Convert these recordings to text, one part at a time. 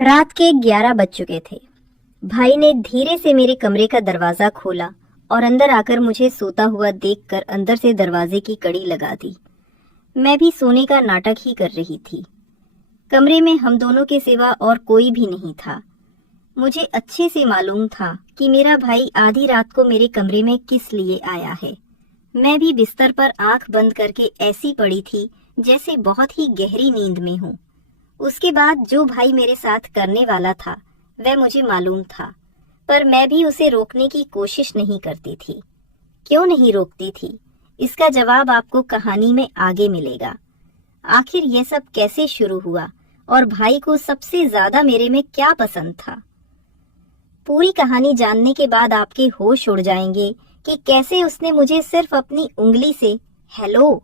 रात के 11 बज चुके थे। भाई ने धीरे से मेरे कमरे का दरवाजा खोला और अंदर आकर मुझे सोता हुआ देखकर अंदर से दरवाजे की कड़ी लगा दी। मैं भी सोने का नाटक ही कर रही थी। कमरे में हम दोनों के सिवा और कोई भी नहीं था। मुझे अच्छे से मालूम था कि मेरा भाई आधी रात को मेरे कमरे में किस लिए आया है। मैं भी बिस्तर पर आंख बंद करके ऐसी पड़ी थी जैसे बहुत ही गहरी नींद में हूँ। उसके बाद जो भाई मेरे साथ करने वाला था वह मुझे मालूम था, पर मैं भी उसे रोकने की कोशिश नहीं करती थी। क्यों नहीं रोकती थी, इसका जवाब आपको कहानी में आगे मिलेगा। आखिर यह सब कैसे शुरू हुआ और भाई को सबसे ज्यादा मेरे में क्या पसंद था। पूरी कहानी जानने के बाद आपके होश उड़ जाएंगे कि कैसे उसने मुझे सिर्फ अपनी उंगली से हेलो।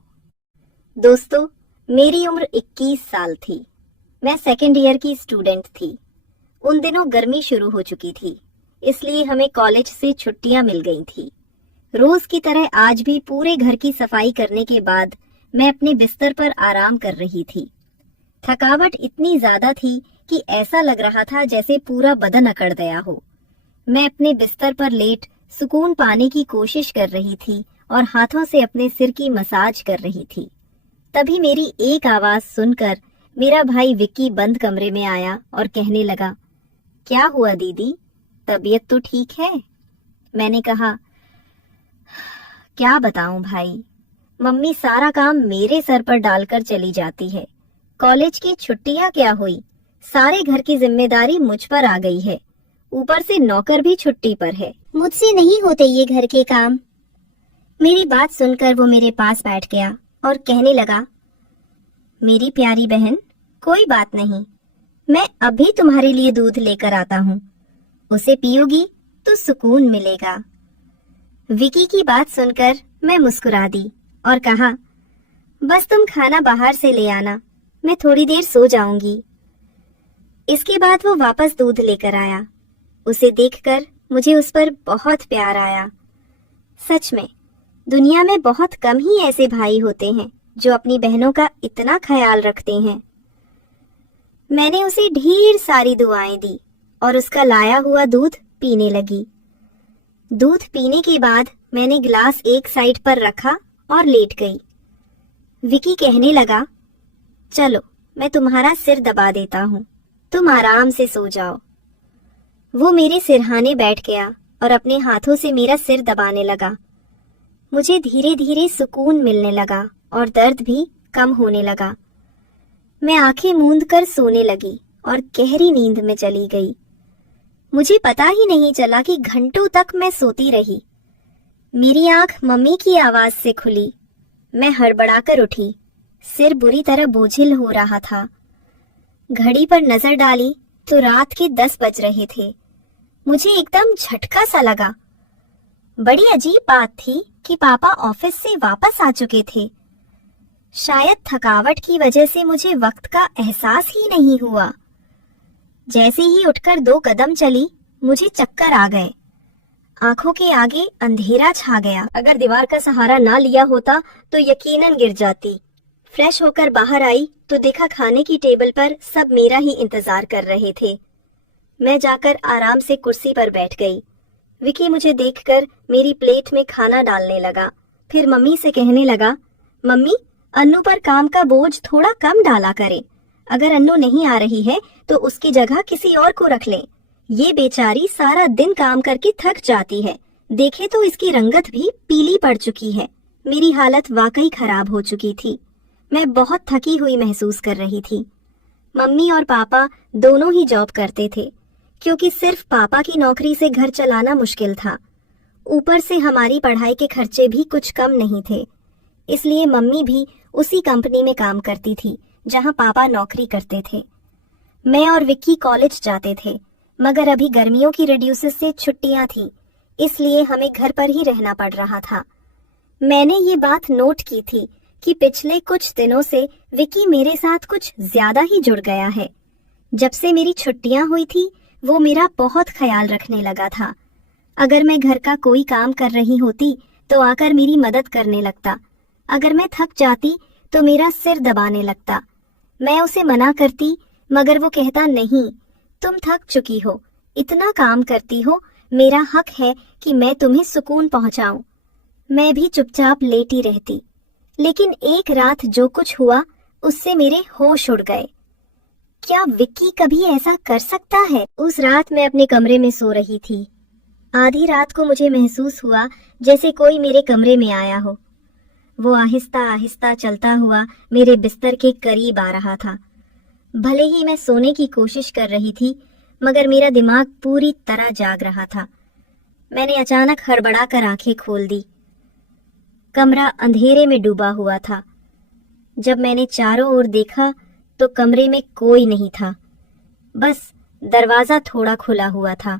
दोस्तों, मेरी उम्र 21 साल थी। मैं सेकेंड ईयर की स्टूडेंट थी। उन दिनों गर्मी शुरू हो चुकी थी, इसलिए हमें कॉलेज से छुट्टियां मिल गई थी। रोज की तरह आज भी पूरे घर की सफाई करने के बाद मैं अपने बिस्तर पर आराम कर रही थी। थकावट इतनी ज्यादा थी कि ऐसा लग रहा था जैसे पूरा बदन अकड़ गया हो। मैं अपने बिस्तर पर लेट सुकून पाने की कोशिश कर रही थी और हाथों से अपने सिर की मसाज कर रही थी। तभी मेरी एक आवाज सुनकर मेरा भाई विक्की बंद कमरे में आया और कहने लगा, क्या हुआ दीदी, तबीयत तो ठीक है? मैंने कहा, क्या बताऊं भाई, मम्मी सारा काम मेरे सर पर डालकर चली जाती है। कॉलेज की छुट्टियां क्या हुई, सारे घर की जिम्मेदारी मुझ पर आ गई है। ऊपर से नौकर भी छुट्टी पर है। मुझसे नहीं होते ये घर के काम। मेरी बात सुनकर वो मेरे पास बैठ गया और कहने लगा, मेरी प्यारी बहन, कोई बात नहीं, मैं अभी तुम्हारे लिए दूध लेकर आता हूँ। उसे पियोगी तो सुकून मिलेगा। विकी की बात सुनकर मैं मुस्कुरा दी और कहा, बस तुम खाना बाहर से ले आना, मैं थोड़ी देर सो जाऊंगी। इसके बाद वो वापस दूध लेकर आया। उसे देखकर मुझे उस पर बहुत प्यार आया। सच में दुनिया में बहुत कम ही ऐसे भाई होते हैं जो अपनी बहनों का इतना ख्याल रखते हैं। मैंने उसे ढेर सारी दुआएं दी और उसका लाया हुआ दूध पीने लगी। दूध पीने के बाद मैंने गिलास एक साइड पर रखा और लेट गई। विकी कहने लगा, चलो मैं तुम्हारा सिर दबा देता हूँ, तुम आराम से सो जाओ। वो मेरे सिरहाने बैठ गया और अपने हाथों से मेरा सिर दबाने लगा। मुझे धीरे धीरे सुकून मिलने लगा और दर्द भी कम होने लगा। मैं आंखें मूंद कर सोने लगी और गहरी नींद में चली गई। मुझे पता ही नहीं चला कि घंटों तक मैं सोती रही। मेरी आंख मम्मी की आवाज से खुली। मैं हड़बड़ाकर उठी। सिर बुरी तरह बोझिल हो रहा था। घड़ी पर नजर डाली तो रात के 10 बज रहे थे। मुझे एकदम झटका सा लगा। बड़ी अजीब बात थी कि पापा ऑफिस से वापस आ चुके थे। शायद थकावट की वजह से मुझे वक्त का एहसास ही नहीं हुआ। जैसे ही उठकर 2 कदम चली, मुझे चक्कर आ गए। आंखों के आगे अंधेरा छा गया। अगर दीवार का सहारा ना लिया होता तो यकीनन गिर जाती। फ्रेश होकर बाहर आई तो देखा खाने की टेबल पर सब मेरा ही इंतजार कर रहे थे। मैं जाकर आराम से कुर्सी पर बैठ गई। विकी मुझे देखकर मेरी प्लेट में खाना डालने लगा। फिर मम्मी से कहने लगा, मम्मी, अन्नू पर काम का बोझ थोड़ा कम डाला करें। अगर अन्नू नहीं आ रही है तो उसकी जगह किसी और को रख लें। ये बेचारी सारा दिन काम करके थक जाती है। देखे तो इसकी रंगत भी पीली पड़ चुकी है। मेरी हालत वाकई खराब हो चुकी थी। मैं बहुत थकी हुई महसूस कर रही थी। मम्मी और पापा दोनों ही जॉब करते थे, क्योंकि सिर्फ पापा की नौकरी से घर चलाना मुश्किल था। ऊपर से हमारी पढ़ाई के खर्चे भी कुछ कम नहीं थे, इसलिए मम्मी भी उसी कंपनी में काम करती थी जहां पापा नौकरी करते थे। मैं और विक्की कॉलेज जाते थे, मगर अभी गर्मियों की रिड्यूसेस से छुट्टियां थी, इसलिए हमें घर पर ही रहना पड़ रहा था। मैंने ये बात नोट की थी कि पिछले कुछ दिनों से विक्की मेरे साथ कुछ ज्यादा ही जुड़ गया है। जब से मेरी छुट्टियां हुई थी, वो मेरा बहुत ख्याल रखने लगा था। अगर मैं घर का कोई काम कर रही होती तो आकर मेरी मदद करने लगता। अगर मैं थक जाती तो मेरा सिर दबाने लगता। मैं उसे मना करती, मगर वो कहता नहीं, तुम थक चुकी हो, इतना काम करती हो, मेरा हक है कि मैं तुम्हें सुकून पहुंचाऊं। मैं भी चुपचाप लेटी रहती, लेकिन एक रात जो कुछ हुआ उससे मेरे होश उड़ गए। क्या विक्की कभी ऐसा कर सकता है? उस रात मैं अपने कमरे में सो रही थी। आधी रात को मुझे महसूस हुआ जैसे कोई मेरे कमरे में आया हो। वो आहिस्ता आहिस्ता चलता हुआ मेरे बिस्तर के करीब आ रहा था। भले ही मैं सोने की कोशिश कर रही थी, मगर मेरा दिमाग पूरी तरह जाग रहा था। मैंने अचानक हड़बड़ाकर आंखें खोल दी। कमरा अंधेरे में डूबा हुआ था। जब मैंने चारों ओर देखा तो कमरे में कोई नहीं था, बस दरवाजा थोड़ा खुला हुआ था।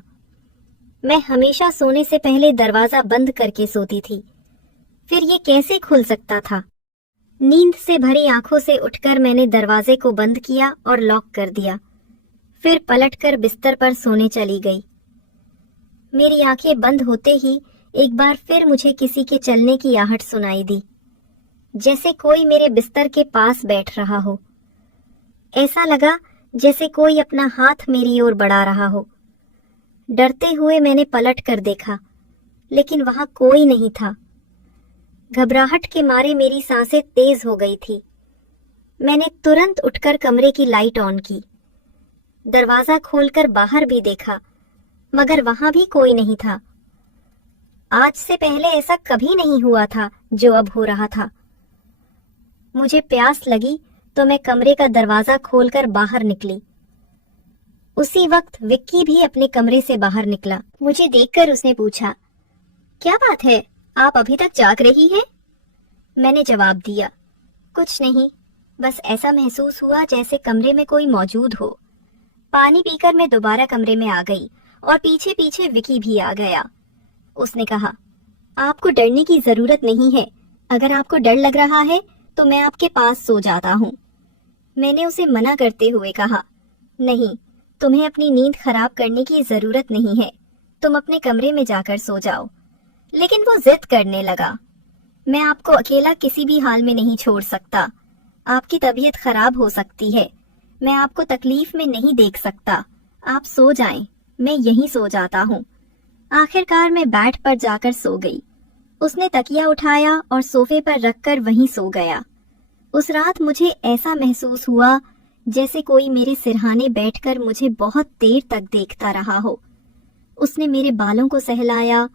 मैं हमेशा सोने से पहले दरवाजा बंद करके सोती थी, फिर ये कैसे खुल सकता था? नींद से भरी आंखों से उठकर मैंने दरवाजे को बंद किया और लॉक कर दिया। फिर पलटकर बिस्तर पर सोने चली गई। मेरी आंखें बंद होते ही एक बार फिर मुझे किसी के चलने की आहट सुनाई दी, जैसे कोई मेरे बिस्तर के पास बैठ रहा हो। ऐसा लगा जैसे कोई अपना हाथ मेरी ओर बढ़ा रहा हो। डरते हुए मैंने पलट कर देखा, लेकिन वहां कोई नहीं था। घबराहट के मारे मेरी सांसें तेज हो गई थी। मैंने तुरंत उठकर कमरे की लाइट ऑन की। दरवाजा खोलकर बाहर भी देखा, मगर वहां भी कोई नहीं था। आज से पहले ऐसा कभी नहीं हुआ था जो अब हो रहा था। मुझे प्यास लगी तो मैं कमरे का दरवाजा खोलकर बाहर निकली। उसी वक्त विक्की भी अपने कमरे से बाहर निकला। मुझे देखकर उसने पूछा, क्या बात है, आप अभी तक जाग रही हैं? मैंने जवाब दिया, कुछ नहीं, बस ऐसा महसूस हुआ जैसे कमरे में कोई मौजूद हो। पानी पीकर मैं दोबारा कमरे में आ गई और पीछे पीछे विक्की भी आ गया। उसने कहा, आपको डरने की जरूरत नहीं है। अगर आपको डर लग रहा है तो मैं आपके पास सो जाता हूँ। मैंने उसे मना करते हुए कहा, नहीं, तुम्हें अपनी नींद खराब करने की जरूरत नहीं है, तुम अपने कमरे में जाकर सो जाओ। लेकिन वो जिद करने लगा, मैं आपको अकेला किसी भी हाल में नहीं छोड़ सकता। आपकी तबीयत खराब हो सकती है, मैं आपको तकलीफ में नहीं देख सकता। आप सो जाएं, मैं यहीं सो जाता हूँ। आखिरकार मैं बेड पर जाकर सो गई। उसने तकिया उठाया और सोफे पर रखकर वहीं सो गया। उस रात मुझे ऐसा महसूस हुआ जैसे कोई मेरे सिरहाने बैठकर मुझे बहुत देर तक देखता रहा हो। उसने मेरे बालों को सहलाया,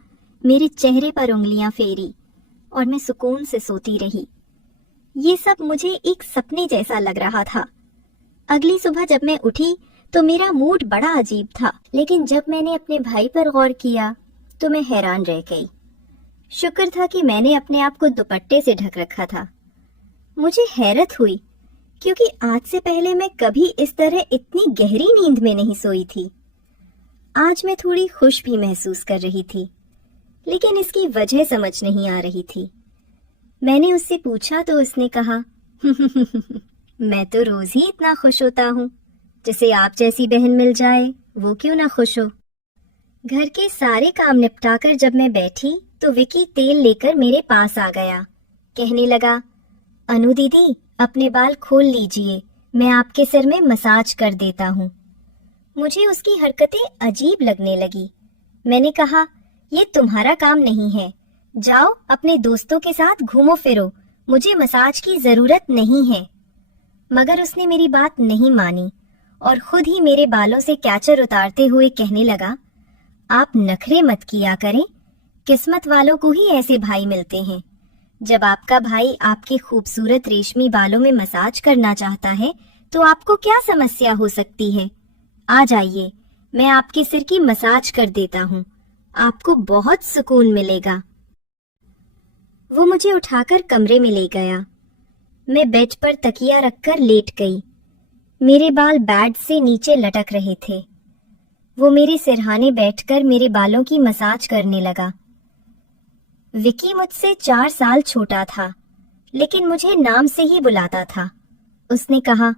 मेरे चेहरे पर उंगलियां फेरी और मैं सुकून से सोती रही। ये सब मुझे एक सपने जैसा लग रहा था। अगली सुबह जब मैं उठी तो मेरा मूड बड़ा अजीब था, लेकिन जब मैंने अपने भाई पर गौर किया तो मैं हैरान रह गई। शुक्र था कि मैंने अपने आप को दुपट्टे से ढक रखा था। मुझे हैरत हुई क्योंकि आज से पहले मैं कभी इस तरह इतनी गहरी नींद में नहीं सोई थी। आज मैं थोड़ी खुश भी महसूस कर रही थी, लेकिन इसकी वजह समझ नहीं आ रही थी। मैंने उससे पूछा तो उसने कहा, मैं तो रोज ही इतना खुश होता हूँ, जिसे आप जैसी बहन मिल जाए वो क्यों ना खुश हो। घर के सारे काम निपटाकर जब मैं बैठी तो विक्की तेल लेकर मेरे पास आ गया। कहने लगा, अनु दीदी, अपने बाल खोल लीजिए, मैं आपके सिर में मसाज कर देता हूँ। मुझे उसकी हरकतें अजीब लगने लगी। मैंने कहा, ये तुम्हारा काम नहीं है, जाओ अपने दोस्तों के साथ घूमो फिरो, मुझे मसाज की जरूरत नहीं है। मगर उसने मेरी बात नहीं मानी और खुद ही मेरे बालों से कैचर उतारते हुए कहने लगा, आप नखरे मत किया करें, किस्मत वालों को ही ऐसे भाई मिलते हैं। जब आपका भाई आपके खूबसूरत रेशमी बालों में मसाज करना चाहता है तो आपको क्या समस्या हो सकती है? आ जाइए, मैं आपके सिर की मसाज कर देता हूँ, आपको बहुत सुकून मिलेगा। वो मुझे उठाकर कमरे में ले गया। मैं बेड पर तकिया रखकर लेट गई। मेरे बाल बेड से नीचे लटक रहे थे। वो मेरे सिरहाने बैठकर मेरे बालों की मसाज करने लगा। विक्की मुझसे 4 साल छोटा था, लेकिन मुझे नाम से ही बुलाता था। उसने कहा,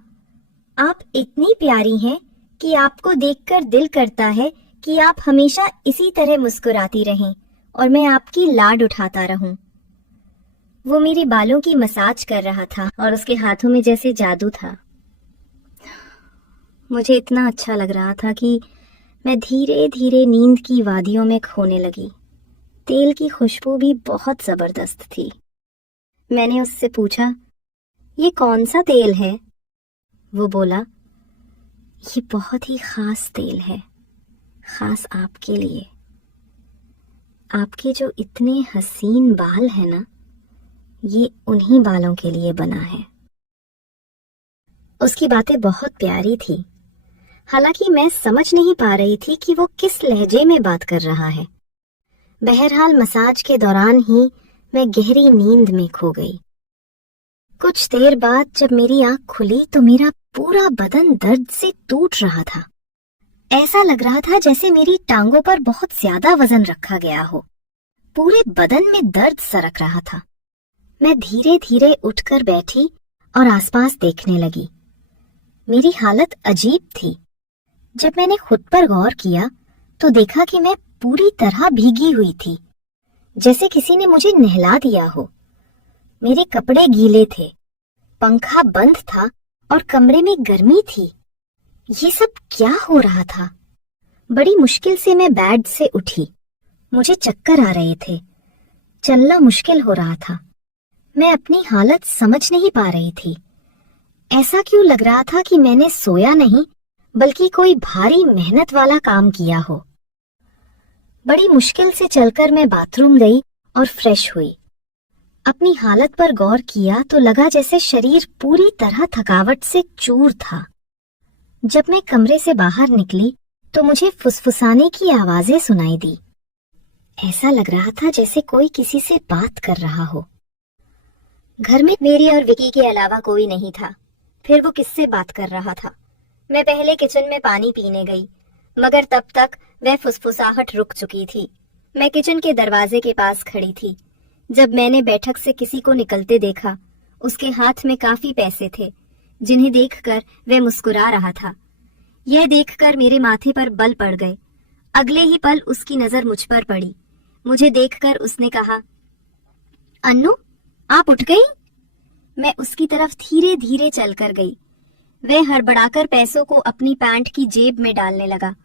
आप इतनी प्यारी हैं कि आपको देखकर दिल करता है कि आप हमेशा इसी तरह मुस्कुराती रहें और मैं आपकी लाड उठाता रहूं। वो मेरे बालों की मसाज कर रहा था और उसके हाथों में जैसे जादू था। मुझे इतना अच्छा लग रहा था कि मैं धीरे धीरे नींद की वादियों में खोने लगी। तेल की खुशबू भी बहुत जबरदस्त थी। मैंने उससे पूछा, ये कौन सा तेल है? वो बोला, ये बहुत ही खास तेल है, खास आपके लिए। आपके जो इतने हसीन बाल हैं ना, ये उन्हीं बालों के लिए बना है। उसकी बातें बहुत प्यारी थी। हालांकि मैं समझ नहीं पा रही थी कि वो किस लहजे में बात कर रहा है। बहरहाल मसाज के दौरान ही मैं गहरी नींद में खो गई। कुछ देर बाद जब मेरी आंख खुली तो मेरा पूरा बदन दर्द से टूट रहा था। ऐसा लग रहा था जैसे मेरी टांगों पर बहुत ज्यादा वजन रखा गया हो। पूरे बदन में दर्द सरक रहा था। मैं धीरे धीरे उठकर बैठी और आसपास देखने लगी। मेरी हालत अजीब थी। जब मैंने खुद पर गौर किया तो देखा कि मैं पूरी तरह भीगी हुई थी, जैसे किसी ने मुझे नहला दिया हो। मेरे कपड़े गीले थे, पंखा बंद था और कमरे में गर्मी थी। ये सब क्या हो रहा था? बड़ी मुश्किल से मैं बेड से उठी। मुझे चक्कर आ रहे थे, चलना मुश्किल हो रहा था। मैं अपनी हालत समझ नहीं पा रही थी। ऐसा क्यों लग रहा था कि मैंने सोया नहीं बल्कि कोई भारी मेहनत वाला काम किया हो। बड़ी मुश्किल से चलकर मैं बाथरूम गई और फ्रेश हुई। अपनी हालत पर गौर किया तो लगा जैसे शरीर पूरी तरह थकावट से चूर था। जब मैं कमरे से बाहर निकली तो मुझे फुसफुसाने की आवाजें सुनाई दी। ऐसा लग रहा था जैसे कोई किसी से बात कर रहा हो। घर में मेरी और विकी के अलावा कोई नहीं था। फिर वो किससे बात कर रहा था? मैं पहले किचन में पानी पीने गई, मगर तब तक वह फुसफुसाहट रुक चुकी थी। मैं किचन के दरवाजे के पास खड़ी थी जब मैंने बैठक से किसी को निकलते देखा। उसके हाथ में काफी पैसे थे, जिन्हें देखकर वह मुस्कुरा रहा था। यह देखकर मेरे माथे पर बल पड़ गए। अगले ही पल उसकी नजर मुझ पर पड़ी। मुझे देखकर उसने कहा, अन्नू, आप उठ गई? मैं उसकी तरफ धीरे धीरे चलकर गई। वह हड़बड़ाकर पैसों को अपनी पैंट की जेब में डालने लगा,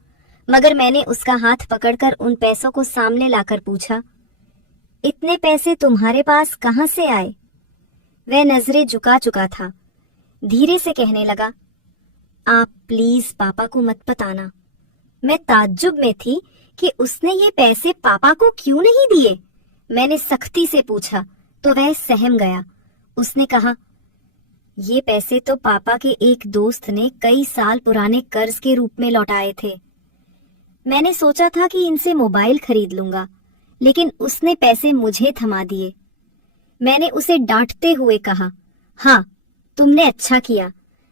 मगर मैंने उसका हाथ पकड़कर उन पैसों को सामने लाकर पूछा, इतने पैसे तुम्हारे पास कहां से आए? वह नजरें झुका चुका था। धीरे से कहने लगा, आप प्लीज पापा को मत बताना। मैं ताज्जुब में थी कि उसने ये पैसे पापा को क्यों नहीं दिए। मैंने सख्ती से पूछा तो वह सहम गया। उसने कहा, ये पैसे तो पापा के एक दोस्त ने कई साल पुराने कर्ज के रूप में लौटाए थे। मैंने सोचा था कि इनसे मोबाइल खरीद लूंगा, लेकिन उसने पैसे मुझे थमा दिए। मैंने उसे डांटते हुए कहा, हाँ, तुमने अच्छा किया।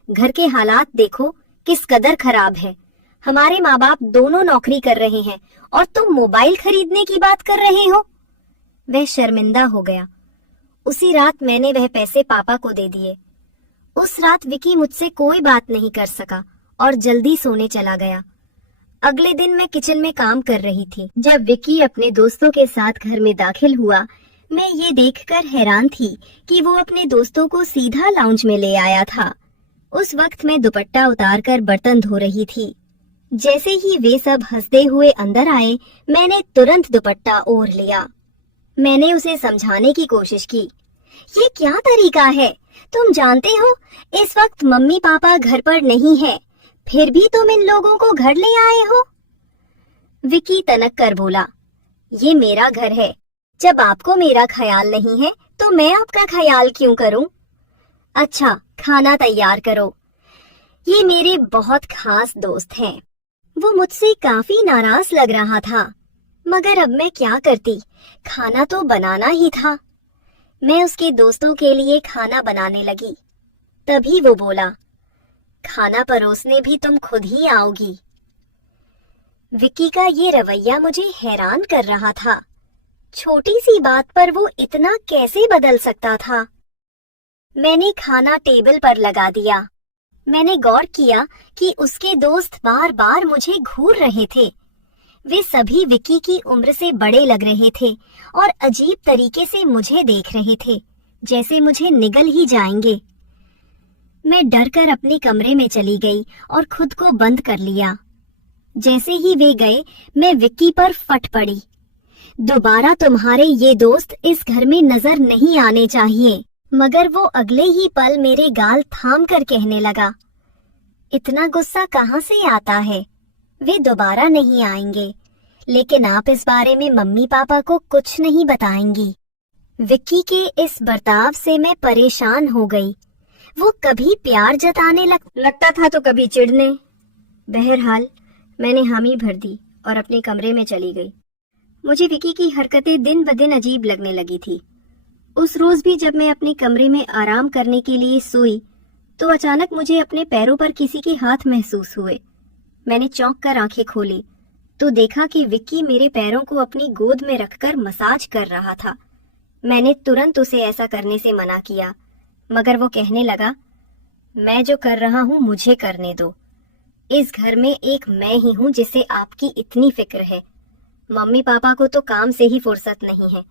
घर के हालात देखो किस कदर खराब है। हमारे माँ बाप दोनों नौकरी कर रहे हैं और तुम मोबाइल खरीदने की बात कर रहे हो। वह शर्मिंदा हो गया। उसी रात मैंने वह पैसे पापा को दे दिए। उस रात विकी मुझसे कोई बात नहीं कर सका और जल्दी सोने चला गया। अगले दिन मैं किचन में काम कर रही थी। जब विकी अपने दोस्तों के साथ घर में दाखिल हुआ, मैं ये देखकर हैरान थी कि वो अपने दोस्तों को सीधा लाउंज में ले आया था। उस वक्त मैं दुपट्टा उतारकर बर्तन धो रही थी। जैसे ही वे सब हंसते हुए अंदर आए, मैंने तुरंत दुपट्टा ओढ़ लिया। मैंने उसे समझाने की कोशिश की, ये क्या तरीका है? तुम जानते हो इस वक्त मम्मी पापा घर पर नहीं है, फिर भी तुम इन लोगों को घर ले आए हो। विकी तनक कर बोला, ये मेरा घर है। जब आपको मेरा ख्याल नहीं है तो मैं आपका ख्याल क्यों करूं? अच्छा, खाना तैयार करो। ये मेरे बहुत खास दोस्त हैं। वो मुझसे काफी नाराज लग रहा था, मगर अब मैं क्या करती, खाना तो बनाना ही था। मैं उसके दोस्तों के लिए खाना बनाने लगी। तभी वो बोला, खाना परोसने भी तुम खुद ही आओगी। विकी का ये रवैया मुझे हैरान कर रहा था। छोटी सी बात पर वो इतना कैसे बदल सकता था? मैंने खाना टेबल पर लगा दिया। मैंने गौर किया कि उसके दोस्त बार बार मुझे घूर रहे थे। वे सभी विकी की उम्र से बड़े लग रहे थे और अजीब तरीके से मुझे देख रहे थे, जैसे मुझे निगल ही जाएंगे। मैं डरकर अपने कमरे में चली गई और खुद को बंद कर लिया। जैसे ही वे गए, मैं विक्की पर फट पड़ी। दोबारा तुम्हारे ये दोस्त इस घर में नजर नहीं आने चाहिए। मगर वो अगले ही पल मेरे गाल थाम कर कहने लगा, इतना गुस्सा कहाँ से आता है? वे दोबारा नहीं आएंगे, लेकिन आप इस बारे में मम्मी पापा को कुछ नहीं बताएंगी। विक्की के इस बर्ताव से मैं परेशान हो गई। वो कभी प्यार जताने लगता था तो कभी चिढ़ने। बहरहाल मैंने हामी भर दी और अपने कमरे में चली गई। मुझे विक्की की हरकतें दिन ब दिन अजीब लगने लगी थी। उस रोज भी जब मैं अपने कमरे में आराम करने के लिए सोई तो अचानक मुझे अपने पैरों पर किसी के हाथ महसूस हुए। मैंने चौंक कर आंखें खोली तो देखा कि विक्की मेरे पैरों को अपनी गोद में रखकर मसाज कर रहा था। मैंने तुरंत उसे ऐसा करने से मना किया, मगर वो कहने लगा, मैं जो कर रहा हूँ मुझे करने दो। इस घर में एक मैं ही हूँ जिसे आपकी इतनी फिक्र है। मम्मी पापा को तो काम से ही फुर्सत नहीं है।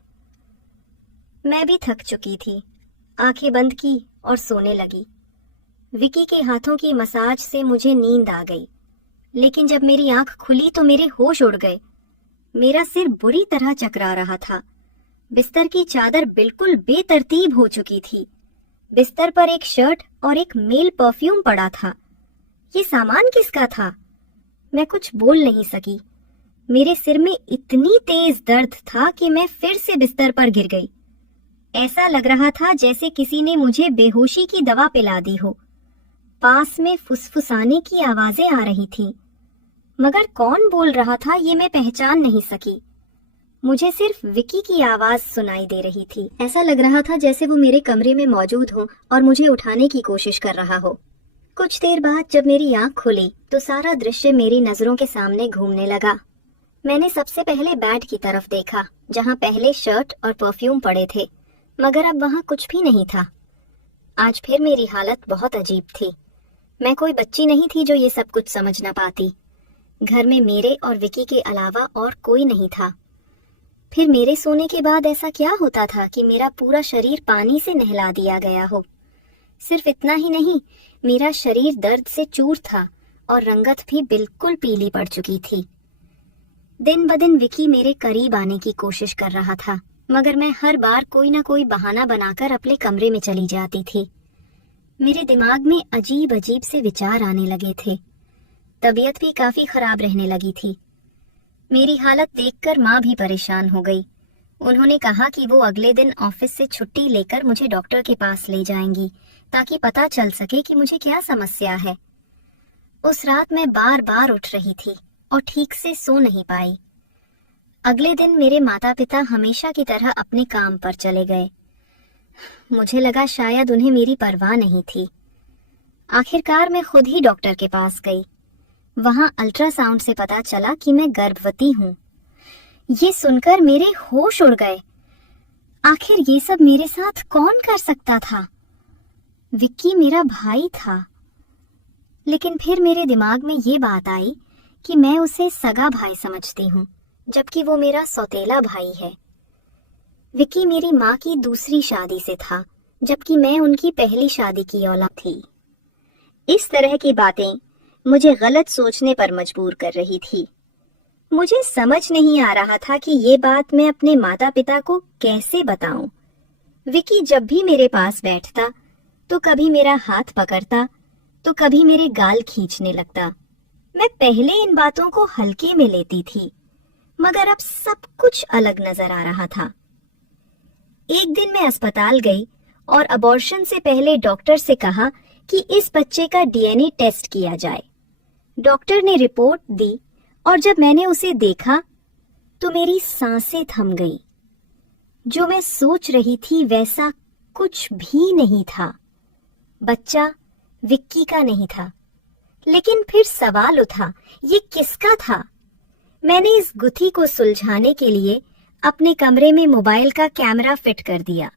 मैं भी थक चुकी थी, आंखें बंद की और सोने लगी। विक्की के हाथों की मसाज से मुझे नींद आ गई, लेकिन जब मेरी आंख खुली तो मेरे होश उड़ गए। मेरा सिर बुरी तरह चकरा रहा था। बिस्तर की चादर बिल्कुल बेतरतीब हो चुकी थी। बिस्तर पर एक शर्ट और एक मेल परफ्यूम पड़ा था। ये सामान किसका था? मैं कुछ बोल नहीं सकी। मेरे सिर में इतनी तेज दर्द था कि मैं फिर से बिस्तर पर गिर गई। ऐसा लग रहा था जैसे किसी ने मुझे बेहोशी की दवा पिला दी हो। पास में फुसफुसाने की आवाजें आ रही थीं, मगर कौन बोल रहा था ये मैं पहचान नहीं सकी। मुझे सिर्फ विक्की की आवाज सुनाई दे रही थी। ऐसा लग रहा था जैसे वो मेरे कमरे में मौजूद हो और मुझे उठाने की कोशिश कर रहा हो। कुछ देर बाद जब मेरी आंख खुली तो सारा दृश्य मेरी नजरों के सामने घूमने लगा। मैंने सबसे पहले बेड की तरफ देखा, जहां पहले शर्ट और परफ्यूम पड़े थे, मगर अब वहां कुछ भी नहीं था। आज फिर मेरी हालत बहुत अजीब थी। मैं कोई बच्ची नहीं थी जो ये सब कुछ समझ न पाती। घर में मेरे और विक्की के अलावा और कोई नहीं था। फिर मेरे सोने के बाद ऐसा क्या होता था कि मेरा पूरा शरीर पानी से नहला दिया गया हो? सिर्फ इतना ही नहीं, मेरा शरीर दर्द से चूर था और रंगत भी बिल्कुल पीली पड़ चुकी थी। दिन ब दिन विक्की मेरे करीब आने की कोशिश कर रहा था, मगर मैं हर बार कोई ना कोई बहाना बनाकर अपने कमरे में चली जाती थी। मेरे दिमाग में अजीब अजीब से विचार आने लगे थे। तबीयत भी काफी खराब रहने लगी थी। मेरी हालत देखकर माँ भी परेशान हो गई। उन्होंने कहा कि वो अगले दिन ऑफिस से छुट्टी लेकर मुझे डॉक्टर के पास ले जाएंगी, ताकि पता चल सके कि मुझे क्या समस्या है। उस रात मैं बार बार उठ रही थी और ठीक से सो नहीं पाई। अगले दिन मेरे माता पिता हमेशा की तरह अपने काम पर चले गए। मुझे लगा शायद उन्हें मेरी परवाह नहीं थी। आखिरकार मैं खुद ही डॉक्टर के पास गई। वहां अल्ट्रासाउंड से पता चला कि मैं गर्भवती हूँ। ये सुनकर मेरे होश उड़ गए। आखिर ये सब मेरे साथ कौन कर सकता था? विक्की मेरा भाई था, लेकिन फिर मेरे दिमाग में ये बात आई कि मैं उसे सगा भाई समझती हूँ, जबकि वो मेरा सौतेला भाई है। विक्की मेरी माँ की दूसरी शादी से था, जबकि मैं उनकी पहली शादी की औलाद थी। इस तरह की बातें मुझे गलत सोचने पर मजबूर कर रही थी। मुझे समझ नहीं आ रहा था कि ये बात मैं अपने माता पिता को कैसे बताऊं। विक्की जब भी मेरे पास बैठता तो कभी मेरा हाथ पकड़ता तो कभी मेरे गाल खींचने लगता। मैं पहले इन बातों को हल्के में लेती थी, मगर अब सब कुछ अलग नजर आ रहा था। एक दिन मैं अस्पताल गई और अबॉर्शन से पहले डॉक्टर से कहा कि इस बच्चे का डीएनए टेस्ट किया जाए। डॉक्टर ने रिपोर्ट दी और जब मैंने उसे देखा तो मेरी सांसें थम गई। जो मैं सोच रही थी वैसा कुछ भी नहीं था। बच्चा विक्की का नहीं था, लेकिन फिर सवाल उठा, ये किसका था? मैंने इस गुत्थी को सुलझाने के लिए अपने कमरे में मोबाइल का कैमरा फिट कर दिया।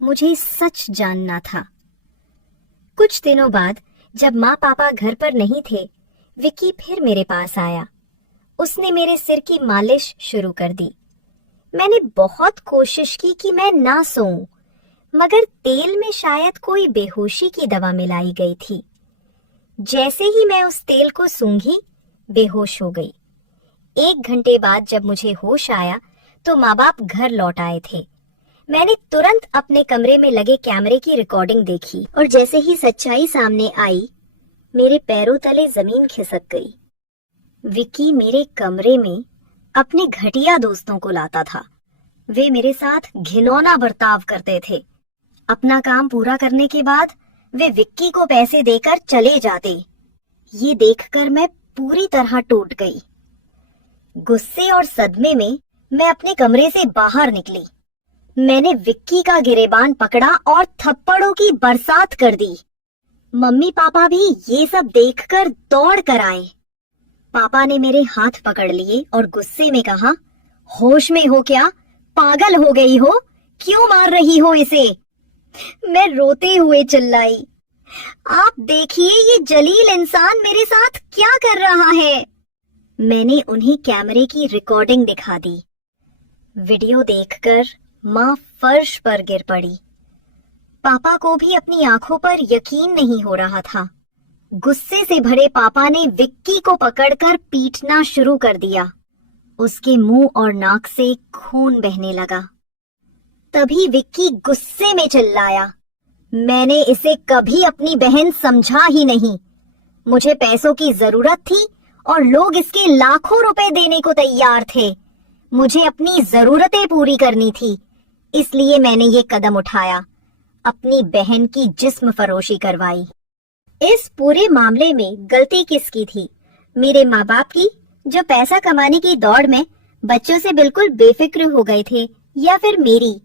मुझे सच जानना था। कुछ दिनों बाद जब माँ पापा घर पर नहीं थे, विक्की फिर मेरे पास आया। उसने मेरे सिर की मालिश शुरू कर दी। मैंने बहुत कोशिश की कि मैं ना सोऊं, मगर तेल में शायद कोई बेहोशी की दवा मिलाई गई थी। जैसे ही मैं उस तेल को सूंघी, बेहोश हो गई। 1 घंटे बाद जब मुझे होश आया तो माँ बाप घर लौट आए थे। मैंने तुरंत अपने कमरे में लगे कैमरे की रिकॉर्डिंग देखी और जैसे ही सच्चाई सामने आई, मेरे पैरों तले जमीन खिसक गई। विक्की मेरे कमरे में अपने घटिया दोस्तों को लाता था। वे मेरे साथ घिनौना बर्ताव करते थे। अपना काम पूरा करने के बाद वे विक्की को पैसे देकर चले जाते। ये देखकर मैं पूरी तरह टूट गई। गुस्से और सदमे में मैं अपने कमरे से बाहर निकली। मैंने विक्की का गिरेबान पकड़ा और थप्पड़ों की बरसात कर दी। मम्मी पापा भी ये सब देखकर दौड़ कर आए। पापा ने मेरे हाथ पकड़ लिए और गुस्से में कहा, होश में हो क्या? पागल हो गई हो? क्यों मार रही हो इसे? मैं रोते हुए चिल्लाई, आप देखिए ये जलील इंसान मेरे साथ क्या कर रहा है। मैंने उन्हें कैमरे की रिकॉर्डिंग दिखा दी। वीडियो देखकर माँ फर्श पर गिर पड़ी। पापा को भी अपनी आंखों पर यकीन नहीं हो रहा था। गुस्से से भरे पापा ने विक्की को पकड़कर पीटना शुरू कर दिया। उसके मुंह और नाक से खून बहने लगा। तभी विक्की गुस्से में चिल्लाया, मैंने इसे कभी अपनी बहन समझा ही नहीं। मुझे पैसों की जरूरत थी और लोग इसके लाखों रुपए देने को तैयार थे। मुझे अपनी जरूरतें पूरी करनी थी, इसलिए मैंने ये कदम उठाया, अपनी बहन की जिस्म फरोशी करवाई। इस पूरे मामले में गलती किसकी थी? मेरे माँ बाप की, जो पैसा कमाने की दौड़ में बच्चों से बिल्कुल बेफिक्र हो गए थे, या फिर मेरी,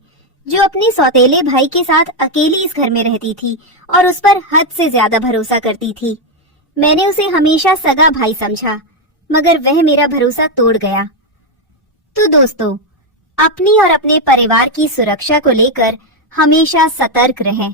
जो अपने सौतेले भाई के साथ अकेली इस घर में रहती थी और उस पर हद से ज्यादा भरोसा करती थी। मैंने उसे हमेशा सगा भाई समझा, मगर वह मेरा भरोसा तोड़ गया। तो दोस्तों, अपनी और अपने परिवार की सुरक्षा को लेकर हमेशा सतर्क रहें।